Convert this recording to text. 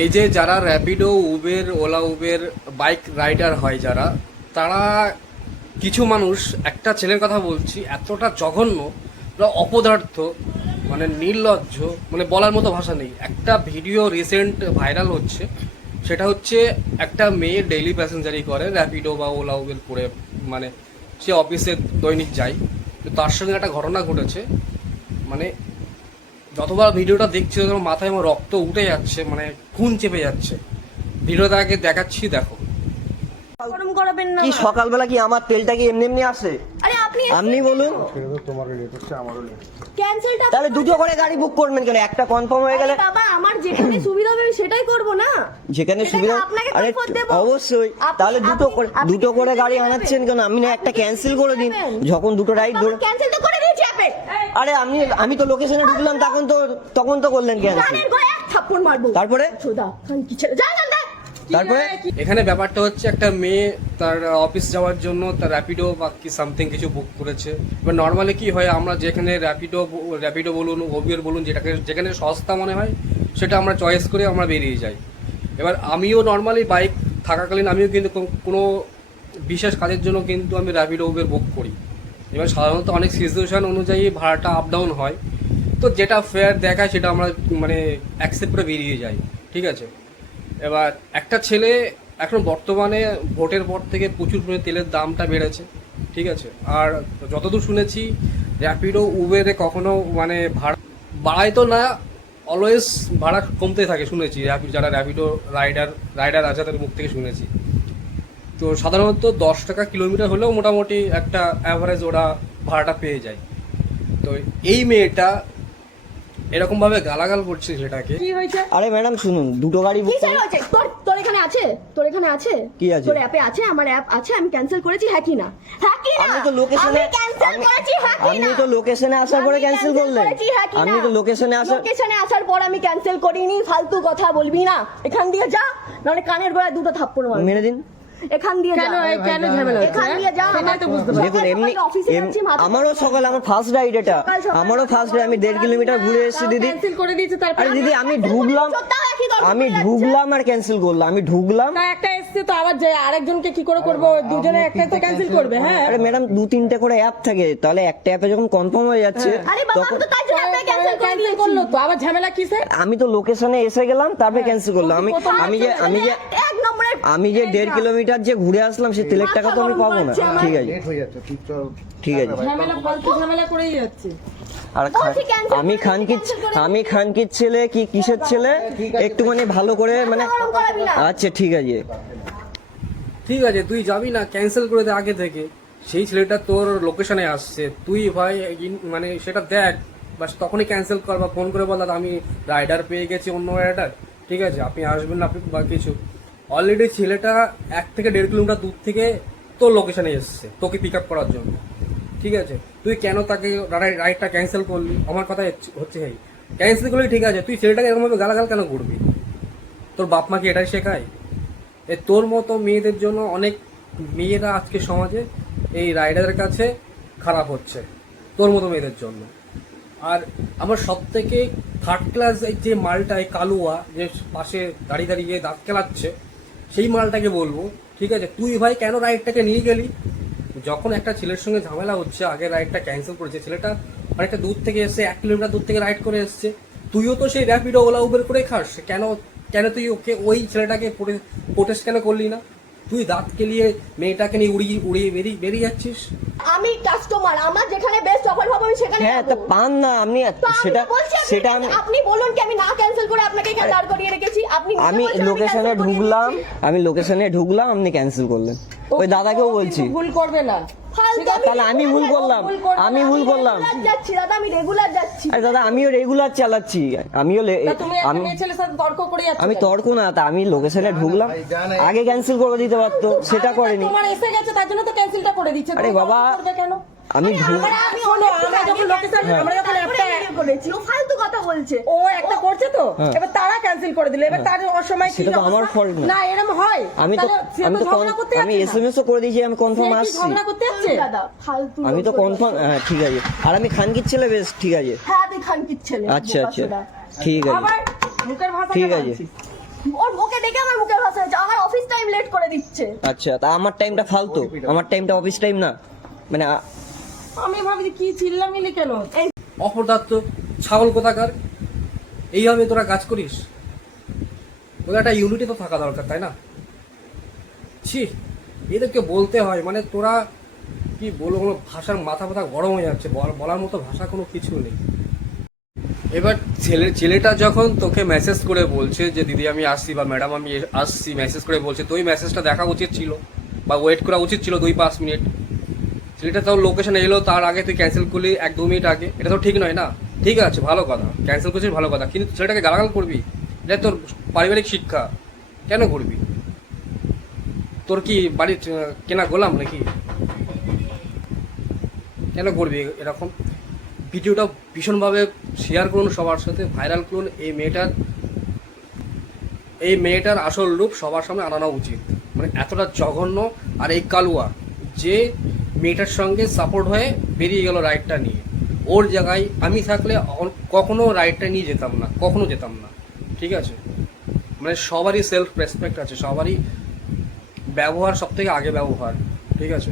এই যে যারা Rapido, Uber, Ola Uber bike rider হয় যারা, তারা কিছু মানুষ, একটা ছেলের কথা বলছি, এতটা জঘন্য, অপদার্থ, মানে নির্লজ্জ, মানে বলার মতো ভাষা নেই। একটা ভিডিও রিসেন্ট ভাইরাল হচ্ছে, সেটা হচ্ছে একটা মেয়ে ডেইলি প্যাসেঞ্জারি করে র্যাপিডো বা ওলা উবের করে, মানে সে অফিসে দৈনিক যায়। তো তার সঙ্গে একটা ঘটনা ঘটেছে, মানে যতবার ভিডিওটা দেখছি তখন মাথায় আমার রক্ত উঠে যাচ্ছে, মানে খুন চেপে যাচ্ছে। ভিডিওটা আগে দেখাচ্ছি, দেখো। গরম করাবেন না। কি সকালবেলা কি আমার তেলটা কি এমনি এমনি আসে? আরে আপনি বলুন। তোমার লেট হচ্ছে, আমারও লেট। ক্যান্সেলটা তাহলে দুটো করে গাড়ি বুক করবেন কেন? একটা কনফার্ম হয়ে গেলে বাবা আমার যেখানে সুবিধা হবে আমি সেটাই করব না। যেখানে সেটা সুবিধা। আপনাকে আরে comfort দেবো। অবশ্যই। আপনি- তাহলে আপনি- দুটো করে আপনি গাড়ি cancel আনাচ্ছেন কেন? আপনি না একটা আপনি ক্যান্সেল করে দিন। করবেন। যখন দুটো রাইড ধরে। ক্যান্সেল তো করে দিয়েছি আপনি। আরে আমি তো লোকেশনে ঢুকলাম, তখন তো করলেন ক্যান্সেল। কানের গোড়ায় এক থাপ্পড় মারবো। তারপরে ছোদা খান কি ছেড়ে যা জানতে। তারপরে এখানে ব্যাপারটা হচ্ছে, একটা মেয়ে তার অফিস যাওয়ার জন্য তার র্যাপিডো বা কি সামথিং কিছু বুক করেছে। এবার নর্মালি কি হয়, আমরা যেখানে র্যাপিডো বলুন, ওবির বলুন, যেখানে সস্তা মনে হয় সেটা আমরা চয়েস করে আমরা বেরিয়ে যাই। এবার আমিও নর্মালি বাইক থাকাকালীন আমিও কিন্তু কোনো বিশেষ কাজের জন্য কিন্তু আমি র্যাপিডো উবের বুক করি। এবার সাধারণত অনেক সিচুয়েশন অনুযায়ী ভাড়াটা আপ ডাউন হয়, তো যেটা ফেয়ার দেখায় সেটা আমরা মানে অ্যাকসেপ্ট করে বেরিয়ে যাই, ঠিক আছে। এবার একটা ছেলে, এখন বর্তমানে ভোটের পর থেকে প্রচুর পরিমাণে তেলের দামটা বেড়েছে, ঠিক আছে। আর যতদূর শুনেছি র্যাপিডো উবেরে কখনো মানে ভাড়া বাড়ায় তো না, অলওয়েজ ভাড়া কমতে থাকে শুনেছি, যারা র্যাপিডো রাইডার আছে তাদের মুখ থেকে শুনেছি। তো সাধারণত 10 টাকা কিলোমিটার হলেও মোটামুটি একটা অ্যাভারেজ ওরা ভাড়াটা পেয়ে যায়। তো এই মেয়েটা এরকমভাবে গালাগাল করছে সেটাকে। কি হয়েছে? আরে ম্যাডাম শুনুন, দুটো গাড়ি বুক কি চাই হয়েছে? তোর এখানে আছে? তোর এখানে আছে? কি আছে? তোর অ্যাপে আছে? আমার অ্যাপ আছে, আমি ক্যান্সেল করেছি, হ্যাঁ কি না? হ্যাঁ কি না? আপনি তো লোকেশনে আমি ক্যান্সেল করেছি, হ্যাঁ কি না? আপনি তো লোকেশনে আসার পরে আমি ক্যান্সেল cancel করলেন। করেছি, হ্যাঁ কি না? আপনি তো লোকেশনে আসার পর আমি ক্যান্সেল করিনি, ফালতু কথা বলবি না। এখান দিয়ে যা, নাহলে কানের গোড়ায় দুটো থাপ্পড় মার। মেরে দিন। এখান দিয়ে যা। কেন ঝামেলা হচ্ছে? এখান দিয়ে যা, আমার তো বুঝতে দেখুন এমনি আমারও সকাল, আমার ফার্স্ট রাইড এটা, আমারও ফার্স্ট রাইড। আমি 1.5 কিলোমিটার ঘুরে এসেছি দিদি। ক্যান্সেল করে দিয়েছে তারপর আরে দিদি আমি ঢুকলাম আর ক্যান্সেল করলাম। আমি ঢুকলাম। তা একটা এসছে তো আবার যে আরেকজনকে কি করে করবো? দুজনে একটা তো ক্যান্সেল করবে। হ্যাঁ আরে ম্যাডাম 2-3টে করে অ্যাপ থাকে, তাহলে একটা অ্যাপে যখন কনফার্ম হয়ে যাচ্ছে আরে বাবা আমি তখন তো তার জন্য আপনাকে ক্যান্সেল করে ক্যান্সেল দিয়েছি। করলো তো আবার ঝামেলা কিসে? আমি তো লোকেশনে এসে গেলাম, তারপরে ক্যান্সেল করলাম। এক নম্বরে আমি যে 1.5 কিলোমিটার যে ঘুরে আসলাম, সে তেলের টাকা তো আমি পাবো না। ঠিক আছে, লেট হয়ে যাচ্ছে, তুই চল। ঠিক আছে। ঝামেলা ফালতু ঝামেলা করেই যাচ্ছে। আর বলছি cancel আমি খানকির ছেলে কি কিসের ছেলে, একটুখানি ভালো করে মানে গরম করাবি না। আচ্ছা ঠিক আছে। ঠিক আছে, তুই যাবি না, ক্যান্সেল করে দে আগে থেকে। সেই ছেলেটা তোর লোকেশনে আসছে, তুই ভাই মানে সেটা দেখ, বাস তখনই ক্যান্সেল কর বা ফোন করে বল দাদা আমি রাইডার পেয়ে গেছি, অন্য রাইডার, ঠিক আছে আপনি আসবেন না, আপনি বা কিছু। অলরেডি ছেলেটা 1 থেকে 1.5 কিলোমিটার দূর থেকে তোর লোকেশনে এসছে তোকে পিক আপ করার জন্য, ঠিক আছে। তুই কেন তাকে রাইডটা ক্যান্সেল করলি? আমার কথা হচ্ছে এই, ক্যান্সেল করলি ঠিক আছে, তুই ছেলেটাকে এরকমভাবে গালাগাল কেন করবি? তোর বাপ মা কি এটাই শেখায়? তোর মতো মেয়েদের জন্য অনেক মেয়েরা আজকে সমাজে এই রাইডারের কাছে খারাপ হচ্ছে, তোর মতো মেয়েদের জন্য। আর আমার সব থেকে থার্ড ক্লাস এই যে মালটা, এই কালুয়া যে পাশে দাঁড়িয়ে দাঁড়িয়ে দাঁত খেলাচ্ছে, সেই মালটাকে বলবো, ঠিক আছে তুই ভাই কেন রাইডটাকে নিয়ে গেলি? যখন একটা ছেলের সঙ্গে ঝামেলা হচ্ছে, আগে রাইডটা ক্যান্সেল করেছে ছেলেটা, অনেকটা দূর থেকে এসে 1 কিলোমিটার দূর থেকে রাইড করে এসছে, তুইও তো সেই র্যাপিডো ওলা উবের করে খাস, কেন তুই ওকে ওই ছেলেটাকে প্রোটেস্ট কেন করলি না? তুই দাঁত কেলিয়ে মেয়েটাকে নিয়ে উড়িয়ে বেরিয়ে যাচ্ছিস। আমি কাস্টমার, আমার যেখানে বেস্ট অফার হবে আমি সেখানে হ্যাঁ, যাবো। তা পান না আপনি তো আমি সেটা তো বলছি সেটা আপনি বলুন কি আমি না ক্যান্সেল করে আপনাকে এখানে দাঁড় করিয়ে রেখেছি? আপনি নিজে আমি বলছেন লোকেশনে cancel করিয়ে ঢুকলাম, দিয়েছি। আপনি ক্যান্সেল করলেন। ওই দাদাকেও বলছি। ভুল করবে না। ফালতু তাহলে আমি ভুল করলাম, আমি ভুল করলাম। রেগুলার যাচ্ছি দাদা, আমি রেগুলার যাচ্ছি। আরে দাদা আমিও রেগুলার চালাচ্ছি, তা তুমি একটা মেয়ে ছেলের সাথে তর্ক করে যাচ্ছ আমি কেন? তর্ক না, তা আমি লোকেশনে ঢুকলাম, আগে ক্যান্সেল করে দিতে পারতো, সেটা করেনি। তোমার এসে গেছে তার জন্য তো ক্যান্সেলটা করে দিচ্ছে। আরে তুমি বাবা, তর্ক করবে কেন? আমি শোনো, আমরা যখন লোকেশন আমরা যখন একটা করেছি ও ফালতু কথা বলছে। ও একটা করছে তো, হ্যাঁ। এবার তারা ক্যান্সেল করে দিল, এবার তার অসময় কি সেটা তো আমার অবস্থা? fault না। না এরকম হয়। আমি তো তাহলে সে তো ঝগড়া করতে আমি যাচ্ছে না। এসএমএস ও করে দিয়েছি, আমি কনফার্ম সে কি আসছি। ঝগড়া করতে যাচ্ছে? দাদা ফালতু আমি তো লোক কনফার্ম, হ্যাঁ ঠিক আছে। আর আমি খানকির ছেলে, বেশ ঠিক আছে। হ্যাঁ আমি খানকির ছেলে। আচ্ছা আচ্ছা বোকাচোদা। ঠিক আছে, আবার মুখের ভাষা ঠিক কেন আছে। বলছিস? ওকে দেখে আমার মুখে ভাষা হয়েছে, আমার অফিস টাইম লেট করে দিচ্ছে। আচ্ছা, তা আমার টাইমটা ফালতু, আমার টাইমটা অফিস টাইম না, মানে আমি ভাবছি কি চিল্লামিলি কেন? অপদার্থ ছাগল কোথাকার, এইভাবে তোরা কাজ করিস? ওদের একটা ইউনিটি তো থাকা দরকার, তাই না? ছি, এদেরকে বলতে হয়, মানে তোরা কি বলবো, কোনো ভাষার মাথা ব্যথা গরম হয়ে যাচ্ছে, বলার মতো ভাষা কোনো কিছু নেই। এবার ছেলেটা যখন তোকে মেসেজ করে বলছে যে দিদি আমি আসছি বা ম্যাডাম আমি আসছি, মেসেজ করে বলছে, তো ওই মেসেজটা দেখা উচিত ছিল বা ওয়েট করা উচিত ছিল 2-5 মিনিট। ছেলেটা তো লোকেশনে এলো, তার আগে তুই ক্যান্সেল করলি 1-2 মিনিট আগে, এটা তো ঠিক নয় না? ঠিক আছে, ভালো কথা, ক্যান্সেল করছিস ভালো কথা, কিন্তু ছেলেটাকে গালাগাল করবি? এটা তোর পারিবারিক শিক্ষা, কেন করবি? তোর কি বাড়ির কেনা গোলাম নাকি? কেন করবি এরকম? ভিডিওটা ভীষণভাবে শেয়ার করুন, সবার সাথে ভাইরাল করুন। এই মেয়েটার আসল রূপ সবার সামনে আনানো উচিত, মানে এতটা জঘন্য আর এই কালুয়া যে মেয়েটার সঙ্গে সাপোর্ট হয়ে বেরিয়ে গেল রাইডটা নিয়ে। ওর জায়গায় আমি থাকলে কখনো রাইডটা নিয়ে যেতাম না, কখনো যেতাম না, ঠিক আছে? মানে সবারই সেলফ রেসপেক্ট আছে, সবারই ব্যবহার সব থেকে আগে ব্যবহার, ঠিক আছে?